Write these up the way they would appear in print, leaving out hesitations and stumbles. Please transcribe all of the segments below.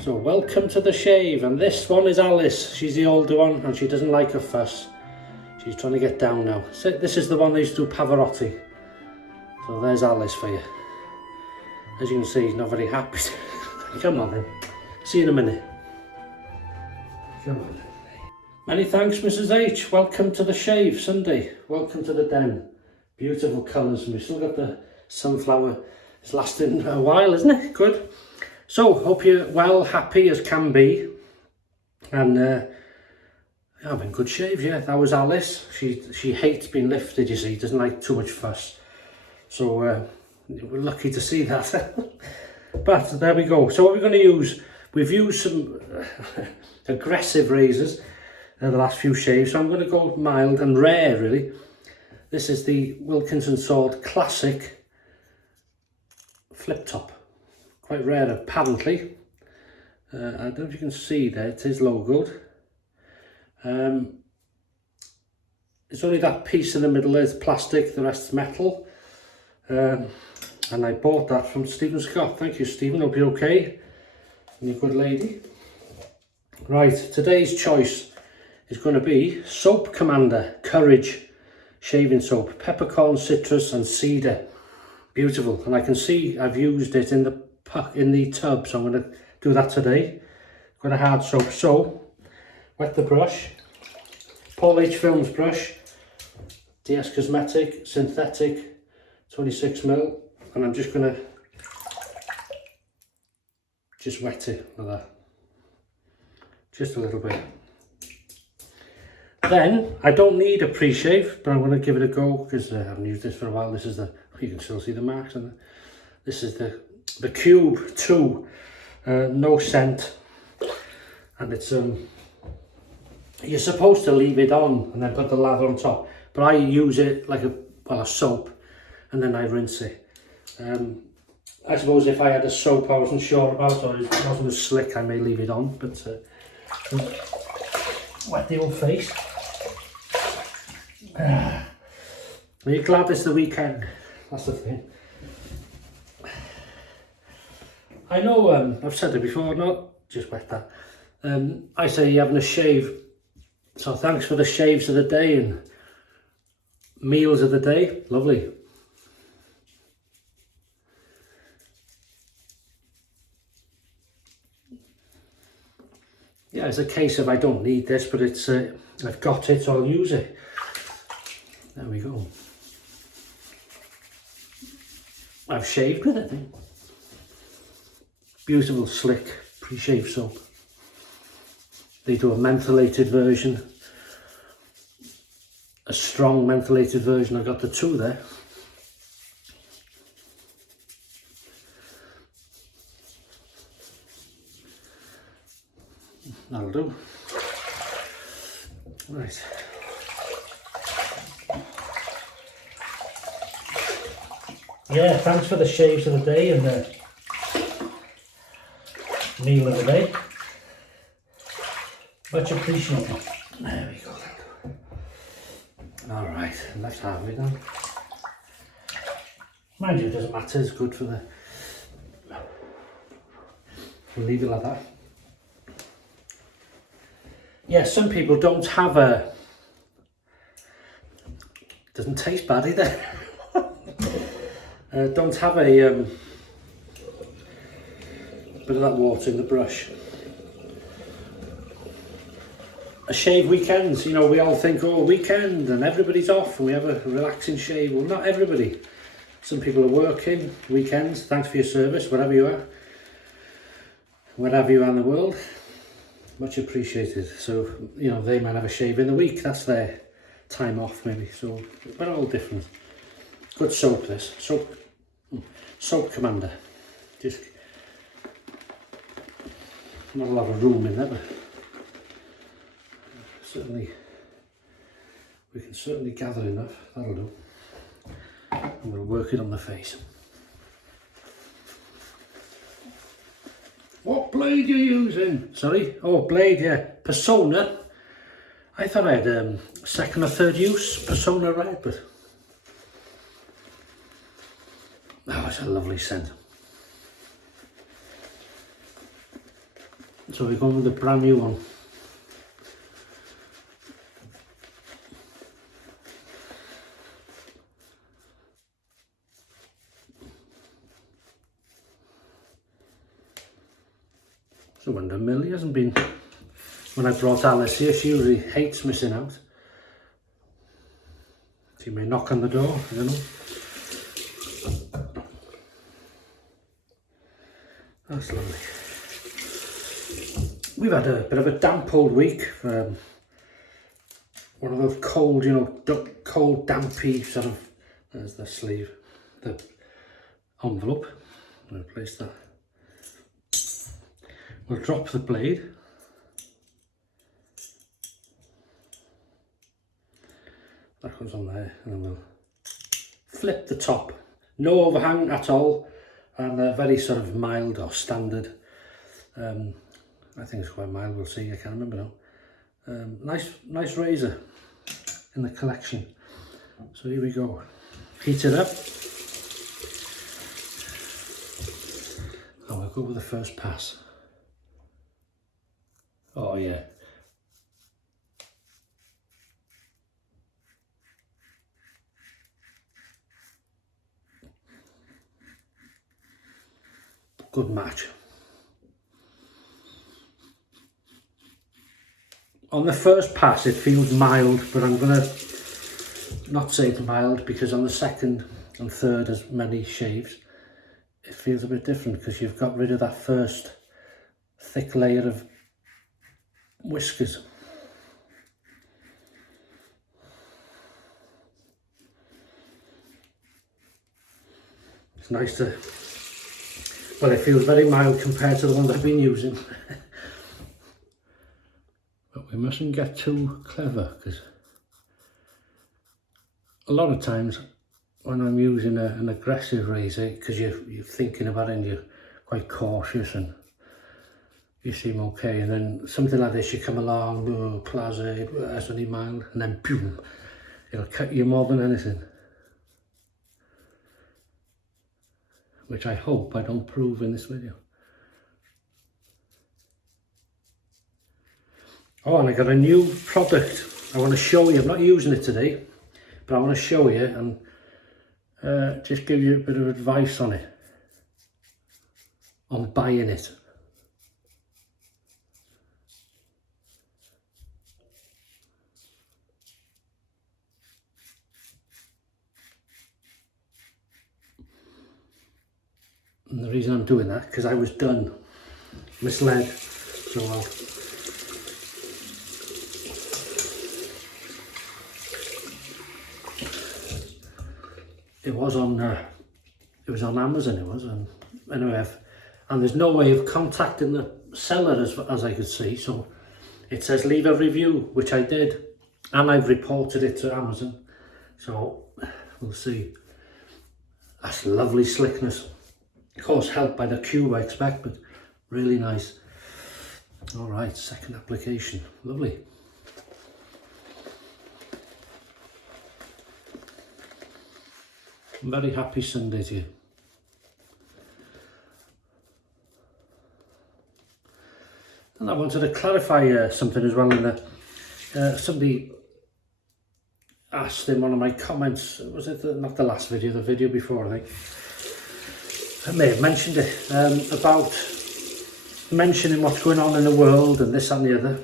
So welcome to the shave, and this one is Alice. She's the older one and she doesn't like a fuss. She's trying to get down now. So this is the one they used to do Pavarotti. So there's Alice for you. As you can see, he's not very happy. Come on then. See you in a minute. Come on then. Many thanks, Mrs. H. Welcome to the shave Sunday. Welcome to the den. Beautiful colours, and we've still got the sunflower. It's lasting a while, isn't it? Good. So, hope you're well, happy as can be. And having good shave, yeah. That was Alice. She hates being lifted, you see. Doesn't like too much fuss. So, we're lucky to see that. But there we go. So what we're going to use, we've used some aggressive razors in the last few shaves. So I'm going to go mild and rare, really. This is the Wilkinson Sword Classic Flip Top. Quite rare, apparently. I don't know if you can see there, it is logoed. It's only that piece in the middle is plastic, the rest's metal. And I bought that from Stephen Scott. Thank you, Stephen. Hope you're okay. And you're a good lady. Right, today's choice is going to be Soap Commander Courage shaving soap, peppercorn, citrus, and cedar. Beautiful. And I can see I've used it in the tub, so I'm going to do that today. Got a hard soap. So, wet the brush. PaulHFilms brush. DS Cosmetic synthetic 26mm. And I'm just going to just wet it like that. Just a little bit. Then, I don't need a pre-shave, but I'm going to give it a go because I haven't used this for a while. This is the, you can still see the marks on it. This is the Cube 2, no scent. And it's, you're supposed to leave it on and then put the lather on top. But I use it like a soap and then I rinse it. I suppose if I had a soap I wasn't sure about or it wasn't as slick, I may leave it on, but wet the old face. Are you glad it's the weekend? That's the thing. I know I've said it before, not just wet that. I say you're having a shave, so thanks for the shaves of the day and meals of the day. Lovely. Yeah, it's a case of I don't need this, but it's I've got it, so I'll use it. There we go. I've shaved with it. Beautiful, slick pre-shave soap. They do a mentholated version, a strong mentholated version. I got the two there. That'll do. Right. Yeah, thanks for the shaves of the day and the meal of the day. Much appreciated. There we go. Alright, let's have it now. Mind you, it doesn't matter, it's good for the... We'll leave it like that. Yeah, some people don't have a... Doesn't taste bad either. Don't have a bit of that water in the brush. A shave weekends, you know, we all think, oh, weekend and everybody's off and we have a relaxing shave. Well, not everybody. Some people are working weekends. Thanks for your service, wherever you are. Wherever you are in the world. Much appreciated. So, you know, they might have a shave in the week. That's their time off, maybe. So, we're all different. Good soap, this. Soap Commander. Just not a lot of room in there, but certainly we can certainly gather enough. That'll do. And we'll work it on the face. What blade are you using? Sorry? Oh, blade, yeah. Persona. I thought I had second or third use. Persona Red, but... Oh, it's a lovely scent. So we're going with the brand new one. So I wonder Millie hasn't been, when I brought Alice here, she usually hates missing out. She may knock on the door, I don't know. That's lovely. We've had a bit of a damp old week. One of those cold, you know, cold, dampy sort of, there's the sleeve, the envelope. I'm going to place that. We'll drop the blade. That goes on there, and then we'll flip the top. No overhang at all, and very sort of mild or standard. I think it's quite mild, we'll see, I can't remember now. Nice razor in the collection. So here we go. Heat it up. And we'll go with the first pass. Oh yeah. Good match. On the first pass it feels mild, but I'm gonna not say it's mild because on the second and third, as many shaves, it feels a bit different because you've got rid of that first thick layer of whiskers. It's nice to, well, it feels very mild compared to the ones I've been using. But we mustn't get too clever because a lot of times when I'm using an aggressive razor, because you're thinking about it and you're quite cautious and you seem okay, and then something like this, you come along, oh, plaza, that's only mild, and then boom, it'll cut you more than anything. Which I hope I don't prove in this video. Oh, and I got a new product I want to show you. I'm not using it today, but I want to show you and just give you a bit of advice on it, on buying it. And the reason I'm doing that, because I was misled, so it was on Amazon, it was, and anyway, and there's no way of contacting the seller as I could see, so it says leave a review, which I did, and I've reported it to Amazon, so we'll see. That's lovely slickness. Of course, helped by the cube, I expect, but really nice. All right, second application. Lovely. I'm very happy Sunday to you. And I wanted to clarify something as well. In that somebody asked in one of my comments, was it not the last video, the video before, I think. I may have mentioned it, about mentioning what's going on in the world and this and the other.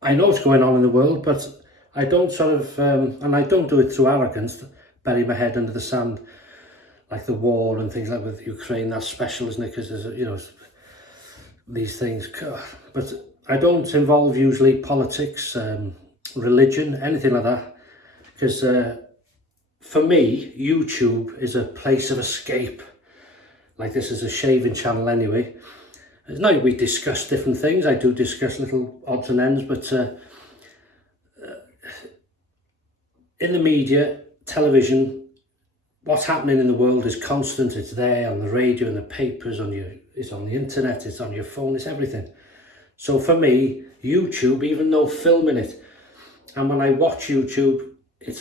I know what's going on in the world, but I don't sort of, and I don't do it through arrogance, bury my head under the sand, like the war and things like with Ukraine. That's special, isn't it? Because there's, you know, these things. But I don't involve usually politics, religion, anything like that, because for me, YouTube is a place of escape. Like, this is a shaving channel anyway. It's not we discuss different things. I do discuss little odds and ends, but in the media, television, what's happening in the world is constant. It's there on the radio, in the papers, it's on the internet, it's on your phone, it's everything. So for me, YouTube, even though filming it, and when I watch YouTube, it's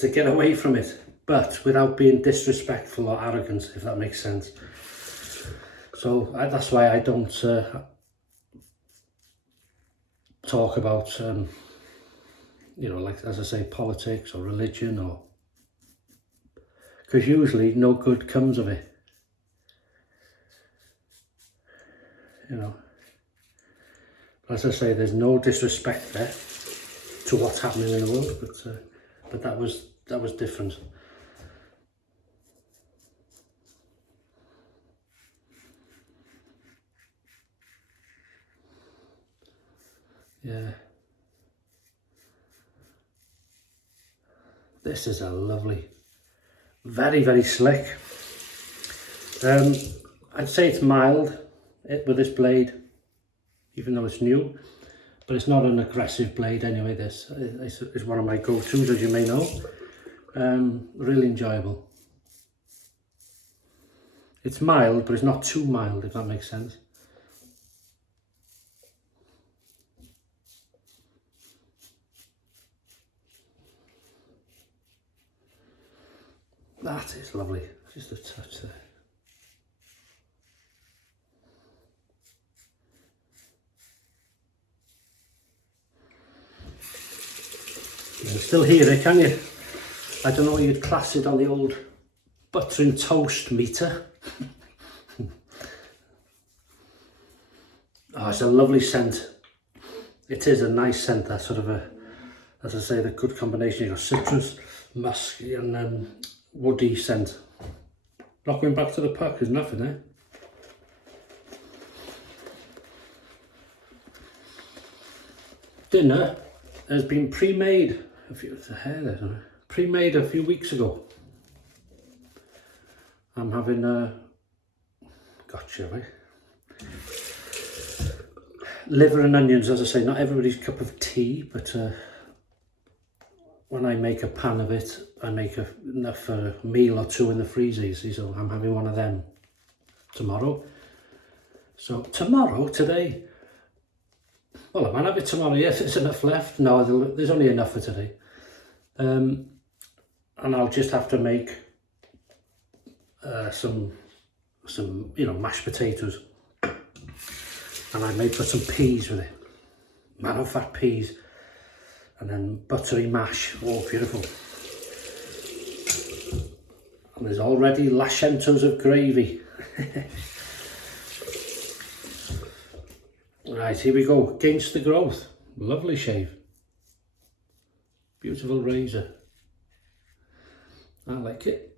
to get away from it. but without being disrespectful or arrogant, if that makes sense. So that's why I don't talk about, you know, like, as I say, politics or religion, or because usually no good comes of it, you know. As I say, there's no disrespect there to what's happening in the world, but that was different. Yeah. This is a lovely, very, very slick. I'd say it's mild with this blade, even though it's new, but it's not an aggressive blade anyway. This is one of my go-tos, as you may know. Really enjoyable. It's mild, but it's not too mild, if that makes sense. That is lovely, just a touch there. You can still hear it, can you? I don't know what you'd class it on the old buttering toast meter. Oh, it's a lovely scent. It is a nice scent, that sort of a, as I say, the good combination. You've got citrus, musk and woody scent. Not going back to the puck, there's nothing there. Dinner has been pre-made pre-made a few weeks ago. I'm having gotcha, right? Liver and onions, as I say, not everybody's cup of tea, but when I make a pan of it, I make enough for a meal or two in the freezer, you see, so I'm having one of them tomorrow. So today, well, I might have it tomorrow, yes, there's enough left. No, there's only enough for today. And I'll just have to make some, you know, mashed potatoes. And I may put some peas with it. Marrow fat peas. And then buttery mash. Oh, beautiful. And there's already lashentos of gravy. Right, here we go. Against the Growth. Lovely shave. Beautiful razor. I like it.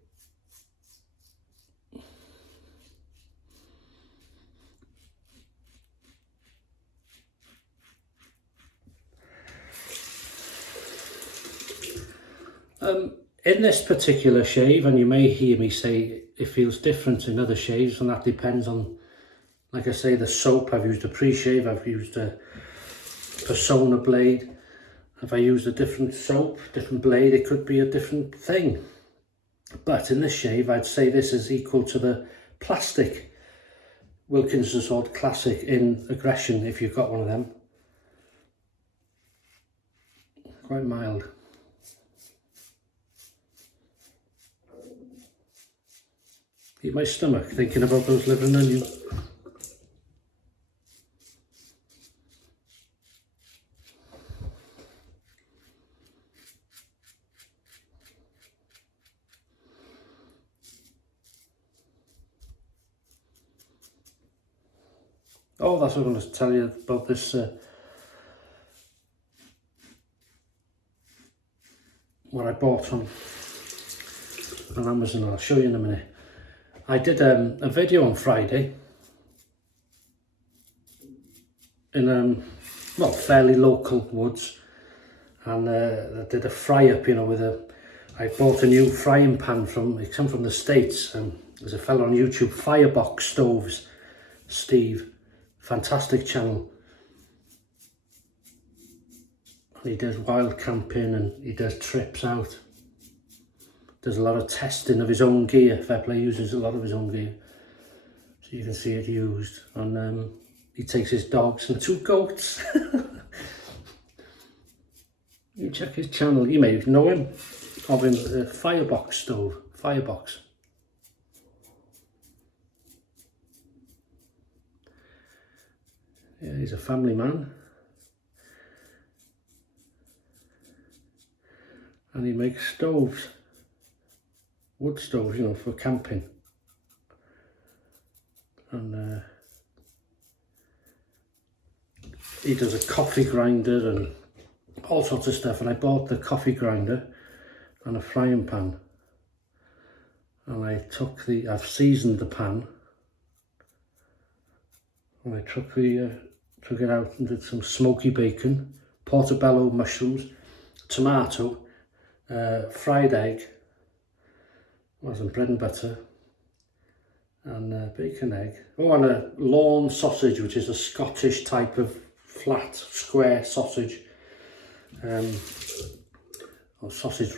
In this particular shave, and you may hear me say it feels different in other shaves, and that depends on, like I say, the soap. I've used a pre-shave, I've used a persona blade. If I use a different soap, different blade, it could be a different thing. But in this shave, I'd say this is equal to the plastic Wilkinson Sword Classic in aggression, if you've got one of them. Quite mild. Eat my stomach thinking about those liver and onions. Oh, that's what I'm going to tell you about this. What I bought on Amazon. I'll show you in a minute. I did a video on Friday in well, fairly local woods, and I did a fry up, you know, I bought a new frying pan it come from the States. There's a fellow on YouTube, Firebox Stoves, Steve, fantastic channel. And he does wild camping and he does trips out. Does a lot of testing of his own gear. Fair play, uses a lot of his own gear. So you can see it used. And he takes his dogs and 2 goats. You check his channel, you may know him. oven, firebox stove, firebox. Yeah, he's a family man. And he makes stoves, wood stoves, you know, for camping. And he does a coffee grinder and all sorts of stuff. And I bought the coffee grinder and a frying pan. And I took I've seasoned the pan. And I took it out and did some smoky bacon, portobello mushrooms, tomato, fried egg, some bread and butter, and bacon egg. Oh, and a lawn sausage, which is a Scottish type of flat, square sausage. Sausage,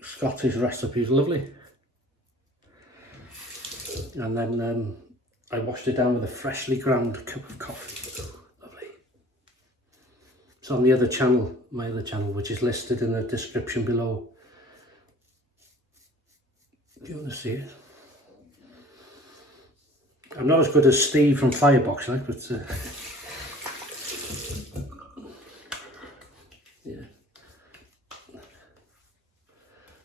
Scottish recipes, lovely. And then I washed it down with a freshly ground cup of coffee. Lovely. It's on the other channel, my other channel, which is listed in the description below. If you want to see it. I'm not as good as Steve from Firebox, like, but yeah.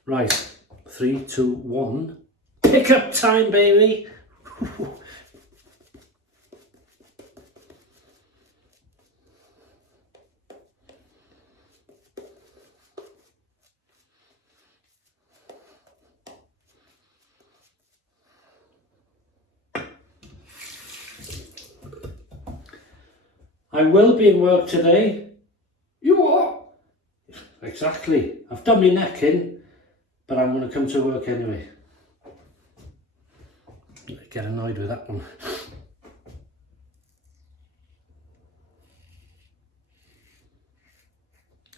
Right, 3, 2, 1. Pickup time, baby. I will be in work today. You are? Exactly. I've done my neck in, but I'm going to come to work anyway. I get annoyed with that one.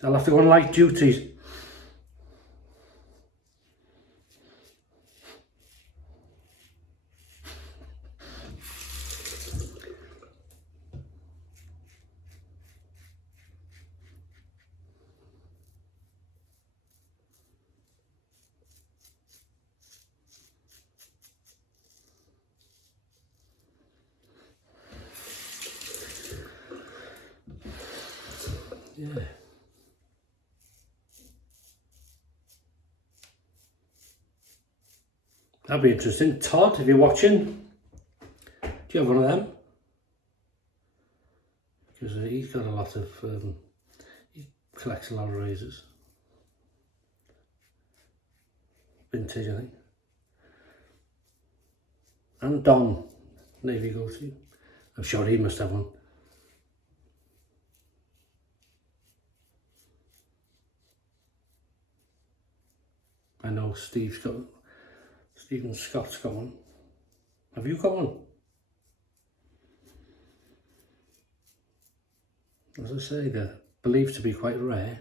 I'll have to go on light duties. Yeah. That'd be interesting. Todd, if you're watching, do you have one of them? Because he's got a lot of, he collects a lot of razors. Vintage, I think. And Don, Navy go-to. I'm sure he must have one. I know Stephen Scott's got one. Have you got one? As I say, they're believed to be quite rare.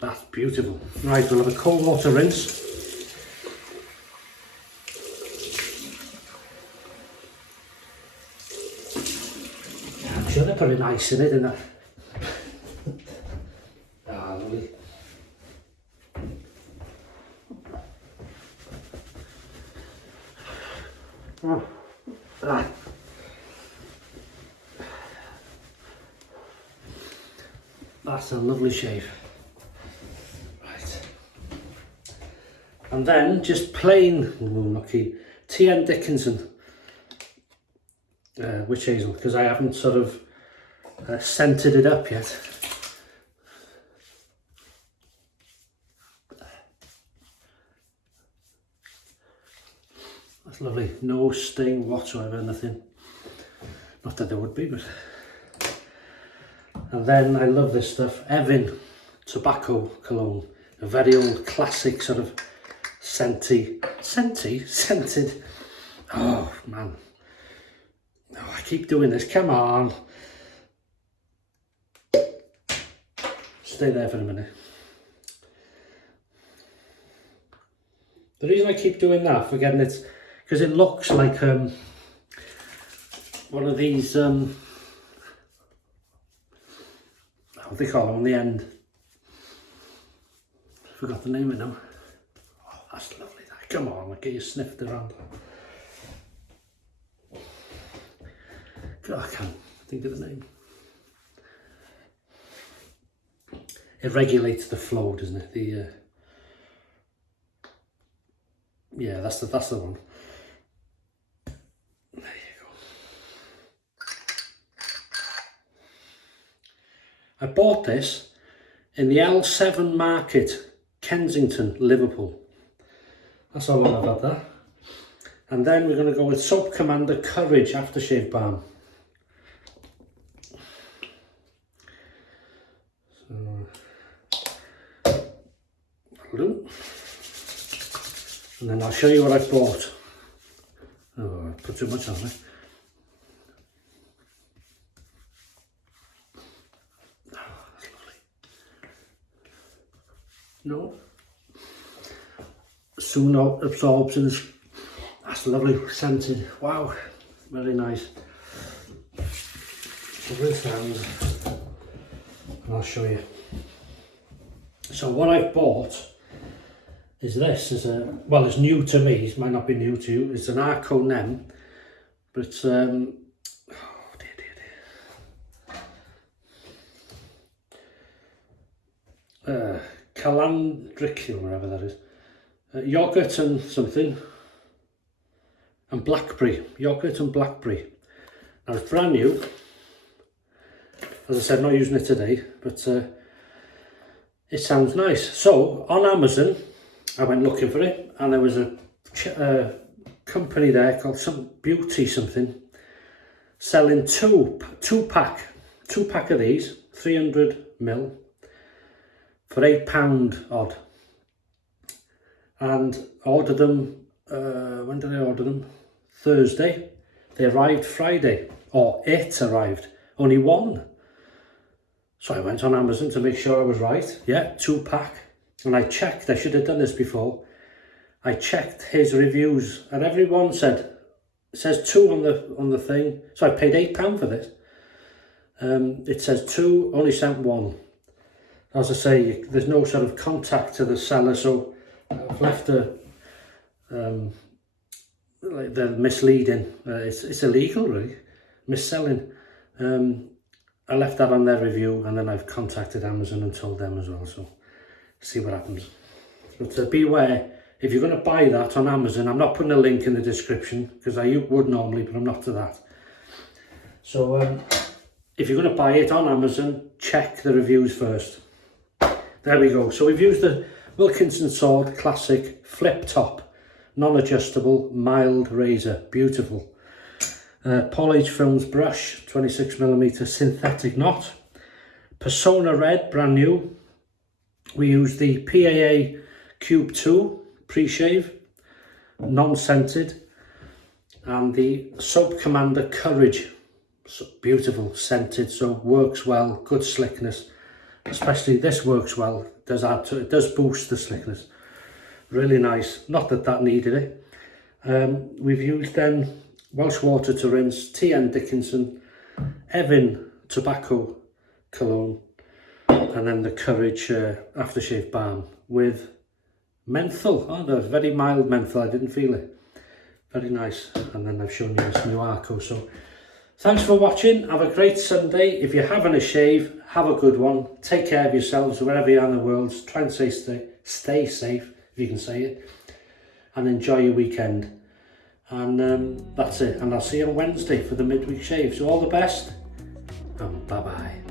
That's beautiful. Right, we'll have a cold water rinse. I'm sure they're putting ice in it, isn't it? Ah, lovely. Oh. Ah. That's a lovely shave. Right. And then just plain, lucky, T.N. Dickinson witch hazel, because I haven't sort of scented it up yet. That's lovely. No sting whatsoever, nothing. Not that there would be, but... And then I love this stuff, Evin tobacco cologne, a very old classic sort of scented. Oh man, oh, I keep doing this, come on. Stay there for a minute. The reason I keep doing that, forgetting it's because it looks like one of these, what do they call them on the end? I forgot the name of them. Oh, that's lovely. Come on, I'll get you sniffed around. God, I can't think of the name. It regulates the flow, doesn't it? The yeah, that's the one. There you go. I bought this in the L7 Market, Kensington, Liverpool. That's how long I've had that. And then we're going to go with Soap Commander Courage Aftershave Balm. That'll do. And then I'll show you what I bought. Oh, I put too much on it. Oh, that's lovely. No. Soon absorbs and that's lovely, scented. Wow, very nice. So this sounds, and I'll show you. So what I've bought is this. Is a, well, it's new to me. It might not be new to you. It's an Arco Nem, but it's oh dear. Calandric, or whatever that is. Yogurt and something, and blackberry. Yogurt and blackberry. Now it's brand new. As I said, not using it today, but it sounds nice. So on Amazon, I went looking for it, and there was a company there called some Beauty something, selling two pack of these, 300ml, for £8 odd. And I ordered them, when did I order them? Thursday. They arrived Friday, or it arrived, only one. So I went on Amazon to make sure I was right. Yeah, 2 pack. And I checked, I should have done this before. I checked his reviews, and everyone said, it says 2 on the thing. So I paid £8 for this. It says 2, only sent 1. As I say, there's no sort of contact to the seller, so I've left like they're misleading. It's illegal, really, mis-selling. I left that on their review, and then I've contacted Amazon and told them as well. So see what happens. But beware, if you're going to buy that on Amazon, I'm not putting a link in the description because I would normally, but I'm not to that. So if you're going to buy it on Amazon, check the reviews first. There we go. So we've used the Wilkinson Sword Classic Flip Top Non-Adjustable Mild Razor. Beautiful. PaulHFilms brush, 26mm synthetic knot. Persona Red, brand new. We use the P.A.A. Cube 2 pre-shave, non-scented. And the Soap Commander Courage, so beautiful, scented, so works well, good slickness. Especially this works well, it does add to it, does boost the slickness. Really nice, not that needed it. We've used then Welsh Water to rinse, T.N. Dickinson, Evin Tobacco Cologne, and then the Courage Aftershave Balm with menthol. Oh, that was very mild menthol, I didn't feel it. Very nice. And then I've shown you this new Arco. So thanks for watching. Have a great Sunday. If you're having a shave, have a good one. Take care of yourselves wherever you are in the world. Try and stay safe, if you can say it. And enjoy your weekend. And that's it. And I'll see you on Wednesday for the midweek shave. So all the best. And bye-bye.